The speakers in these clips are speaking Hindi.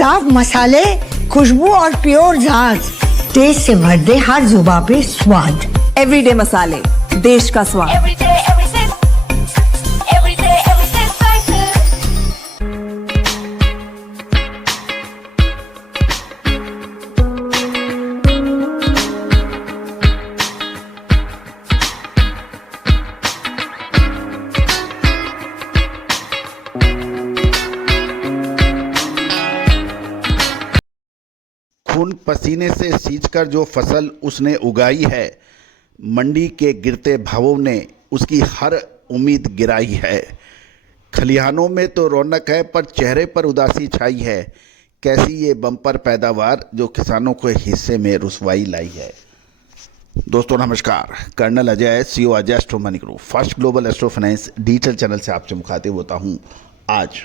साफ मसाले, खुशबू और प्योर झांझ, टेस्ट से भर दे हर जुबान पे स्वाद। एवरीडे मसाले, देश का स्वाद। खून पसीने से सींचकर जो फसल उसने उगाई है, मंडी के गिरते भावों ने उसकी हर उम्मीद गिराई है। खलिहानों में तो रौनक है पर चेहरे पर उदासी छाई है। कैसी ये बम्पर पैदावार जो किसानों के हिस्से में रुसवाई लाई है। दोस्तों नमस्कार, colonel Ajay, CEO Ajay astro money group, first global astro finance digital channel से आपसे मुखातिब होता हूँ। आज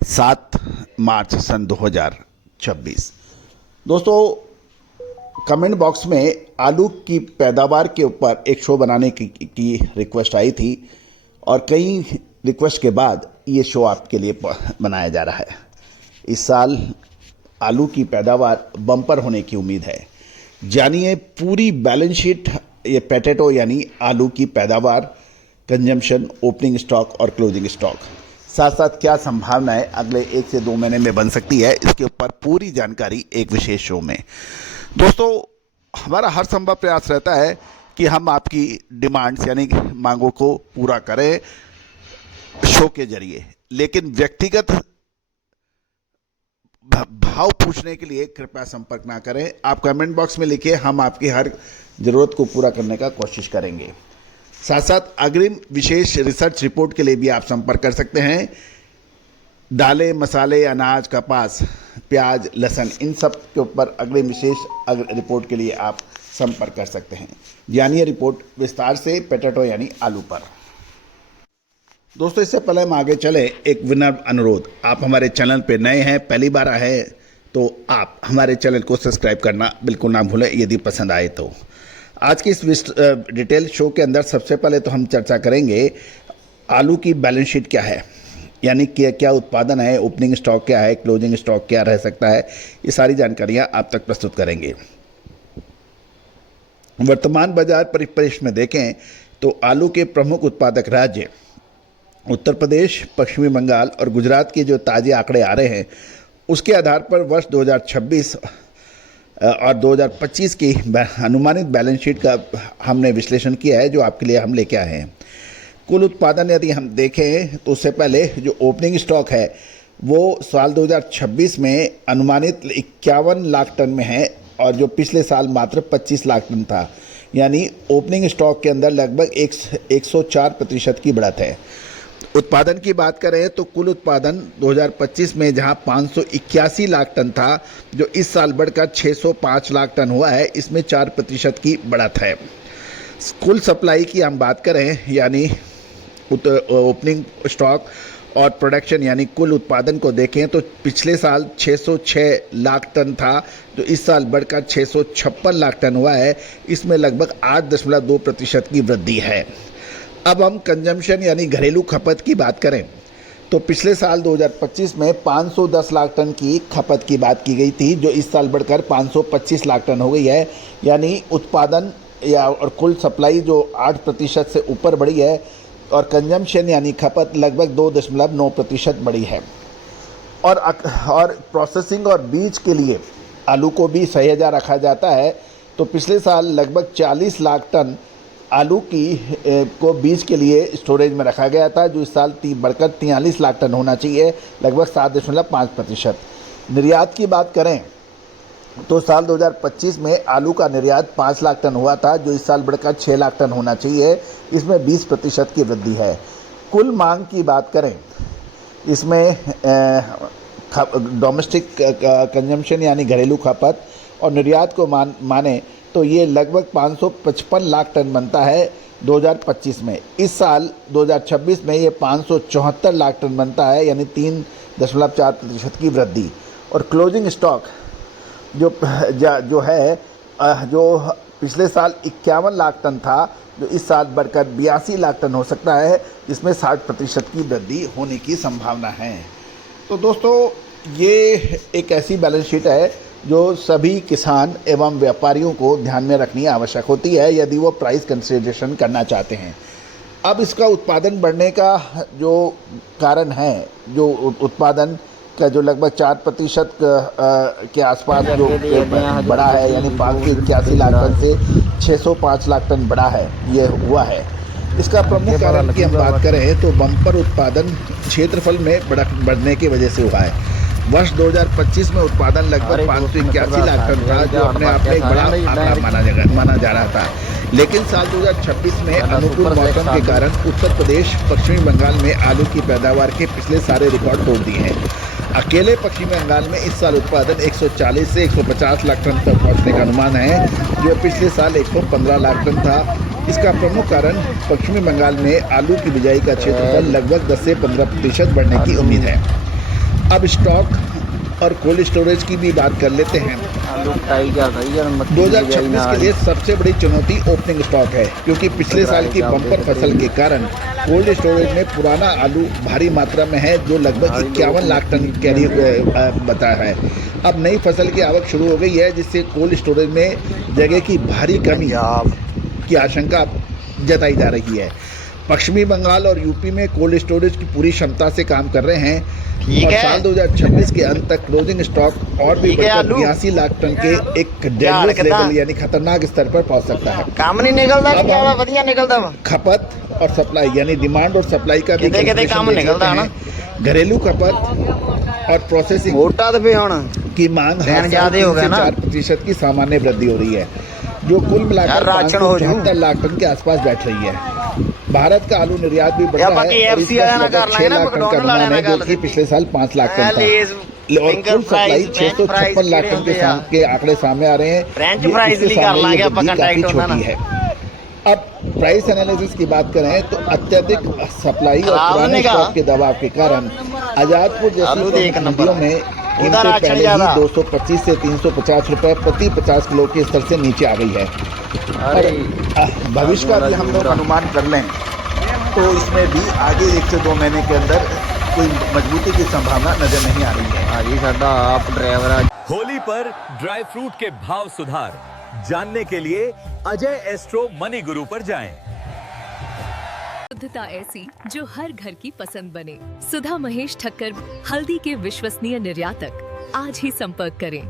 7 मार्च सन 2026। दोस्तों कमेंट बॉक्स में आलू की पैदावार के ऊपर एक शो बनाने की रिक्वेस्ट आई थी और कई रिक्वेस्ट के बाद ये शो आपके लिए बनाया जा रहा है। इस साल आलू की पैदावार बम्पर होने की उम्मीद है। जानिए पूरी बैलेंस शीट, ये पोटैटो यानी आलू की पैदावार, कंजम्पशन, ओपनिंग स्टॉक और क्लोजिंग स्टॉक, साथ साथ क्या संभावनाएं अगले 1 से 2 महीने में बन सकती है, इसके ऊपर पूरी जानकारी एक विशेष शो में। दोस्तों हमारा हर संभव प्रयास रहता है कि हम आपकी डिमांड्स यानी मांगों को पूरा करें शो के जरिए, लेकिन व्यक्तिगत भाव पूछने के लिए कृपया संपर्क ना करें। आप कमेंट बॉक्स में लिखिए, हम आपकी हर ज़रूरत को पूरा करने का कोशिश करेंगे। साथ साथ अग्रिम विशेष रिसर्च रिपोर्ट के लिए भी आप संपर्क कर सकते हैं। दालें, मसाले, अनाज, कपास, प्याज, लहसुन, इन सब के ऊपर अग्रिम विशेष रिपोर्ट के लिए आप संपर्क कर सकते हैं। जानिए रिपोर्ट विस्तार से पोटैटो यानी आलू पर। दोस्तों इससे पहले हम आगे चले, एक विनम्र अनुरोध, आप हमारे चैनल पे नए हैं, पहली बार आए हैं तो आप हमारे चैनल को सब्सक्राइब करना बिल्कुल ना भूलें यदि पसंद आए तो। आज की इस डिटेल शो के अंदर सबसे पहले तो हम चर्चा करेंगे आलू की बैलेंस शीट क्या है, यानी क्या उत्पादन है, ओपनिंग स्टॉक क्या है, क्लोजिंग स्टॉक क्या रह सकता है, ये सारी जानकारियां आप तक प्रस्तुत करेंगे। वर्तमान बाजार परिदृश्य में देखें तो आलू के प्रमुख उत्पादक राज्य उत्तर प्रदेश, पश्चिमी बंगाल और गुजरात के जो ताज़े आंकड़े आ रहे हैं उसके आधार पर वर्ष 2026 और 2025 की अनुमानित बैलेंस शीट का हमने विश्लेषण किया है, जो आपके लिए हम लेके आए हैं। कुल उत्पादन यदि हम देखें तो उससे पहले जो ओपनिंग स्टॉक है वो साल 2026 में अनुमानित 51 लाख टन में है और जो पिछले साल मात्र 25 लाख टन था, यानी ओपनिंग स्टॉक के अंदर लगभग 104% की बढ़त है। उत्पादन की बात करें तो कुल उत्पादन 2025 में जहां 581 लाख टन था, जो इस साल बढ़कर 605 लाख टन हुआ है, इसमें 4% की बढ़त है। कुल सप्लाई की हम बात करें यानी ओपनिंग स्टॉक और प्रोडक्शन यानी कुल उत्पादन को देखें तो पिछले साल 606 लाख टन था, जो इस साल बढ़कर 656 लाख टन हुआ है, इसमें लगभग 8.2% की वृद्धि है। अब हम कंजम्पशन यानी घरेलू खपत की बात करें तो पिछले साल 2025 में 510 लाख टन की खपत की बात की गई थी, जो इस साल बढ़कर 525 लाख टन हो गई है, यानी उत्पादन और कुल सप्लाई जो 8% से ऊपर बढ़ी है और कंजम्पशन यानी खपत लगभग 2.9% बढ़ी है। और प्रोसेसिंग और बीज के लिए आलू को भी सहेजा रखा जाता है, तो पिछले साल लगभग 40 लाख टन आलू को बीज के लिए स्टोरेज में रखा गया था, जो इस साल बढ़कर 43 लाख टन होना चाहिए, लगभग 7.5%। निर्यात की बात करें तो साल 2025 में आलू का निर्यात 5 लाख टन हुआ था, जो इस साल बढ़कर 6 लाख टन होना चाहिए, इसमें 20% की वृद्धि है। कुल मांग की बात करें, इसमें डोमेस्टिक कंजम्पशन यानी घरेलू खपत और निर्यात को माने तो ये लगभग 555 लाख टन बनता है 2025 में। इस साल 2026 में ये 574 लाख टन बनता है, यानी 3.4% की वृद्धि। और क्लोजिंग स्टॉक जो पिछले साल 51 लाख टन था, जो इस साल बढ़कर 82 लाख टन हो सकता है, जिसमें 60% की वृद्धि होने की संभावना है। तो दोस्तों ये एक ऐसी बैलेंस शीट है जो सभी किसान एवं व्यापारियों को ध्यान में रखनी आवश्यक होती है यदि वो प्राइस कंसिडरेशन करना चाहते हैं। अब इसका उत्पादन बढ़ने का जो कारण है, जो उत्पादन का जो लगभग 4% के आसपास जो बढ़ा है, यानी 581 लाख टन से 605 लाख टन बढ़ा है, ये हुआ है। इसका प्रमुख कारण की हम बात करें तो बम्पर उत्पादन क्षेत्रफल में बढ़ने की वजह से हुआ है। वर्ष 2025 में उत्पादन लगभग 581 लाख टन था, जो अपने आप में एक बड़ा आंकड़ा माना जा रहा था। लेकिन साल 2026 में अनुकूल मौसम के कारण उत्तर प्रदेश, पश्चिमी बंगाल में आलू की पैदावार के पिछले सारे रिकॉर्ड तोड़ दिए हैं। अकेले पश्चिमी बंगाल में इस साल उत्पादन 140 से 150 लाख टन तक पहुंचने का अनुमान है, जो पिछले साल 115 लाख टन था। इसका प्रमुख कारण पश्चिमी बंगाल में आलू की बिजाई का क्षेत्रफल लगभग 10 से 15% बढ़ने की उम्मीद है। अब स्टॉक और कोल्ड स्टोरेज की भी बात कर लेते हैं। 2026 के लिए सबसे बड़ी चुनौती ओपनिंग स्टॉक है, क्योंकि पिछले साल की बम्पर फसल के कारण कोल्ड स्टोरेज में पुराना आलू भारी मात्रा में है, जो लगभग 51 लाख टन कैरी बता है। अब नई फसल की आवक शुरू हो गई है, जिससे कोल्ड स्टोरेज में जगह की भारी कमी की आशंका जताई जा रही है। पश्चिमी बंगाल और यूपी में कोल्ड स्टोरेज की पूरी क्षमता से काम कर रहे हैं और साल 2026 के अंत तक क्लोजिंग स्टॉक और भी बढ़कर 82 लाख टन के एक डेंजरस लेवल यानी खतरनाक स्तर पर पहुंच सकता है। काम नहीं निकलता खपत और सप्लाई यानी डिमांड और सप्लाई का भी काम निकलता है। घरेलू खपत और प्रोसेसिंग की मांग 4% की सामान्य वृद्धि हो रही है, जो कुल मिलाकर 574 लाख टन के आसपास बैठ रही है। भारत का आलू निर्यात भी बढ़ रहा है और इस वर्ष 6 लाख टन का अनुमान है, जो कि पिछले साल 5 लाख टन था। और कुल सप्लाई 656 लाख टन के आंकड़े सामने आ रहे हैं, काफी छोटी है। अब प्राइस एनालिसिस की बात करें तो अत्यधिक सप्लाई और पुराने स्टॉक के दबाव के कारण आजादपुर जैसी मंडियों में कीमतें पहले ही 225 से 350 रुपए प्रति 50 किलो के स्तर से नीचे आ गई है। और भविष्य का भी हम लोग अनुमान कर लें तो इसमें भी आगे 1 से 2 महीने के अंदर कोई मजबूती की संभावना नजर नहीं आ रही है। होली पर ड्राई फ्रूट के भाव सुधार जानने के लिए अजय एस्ट्रो मनी गुरु पर जाएं। शुद्धता ऐसी जो हर घर की पसंद बने। सुधा महेश ठक्कर, हल्दी के विश्वसनीय निर्यातक। आज ही संपर्क करें।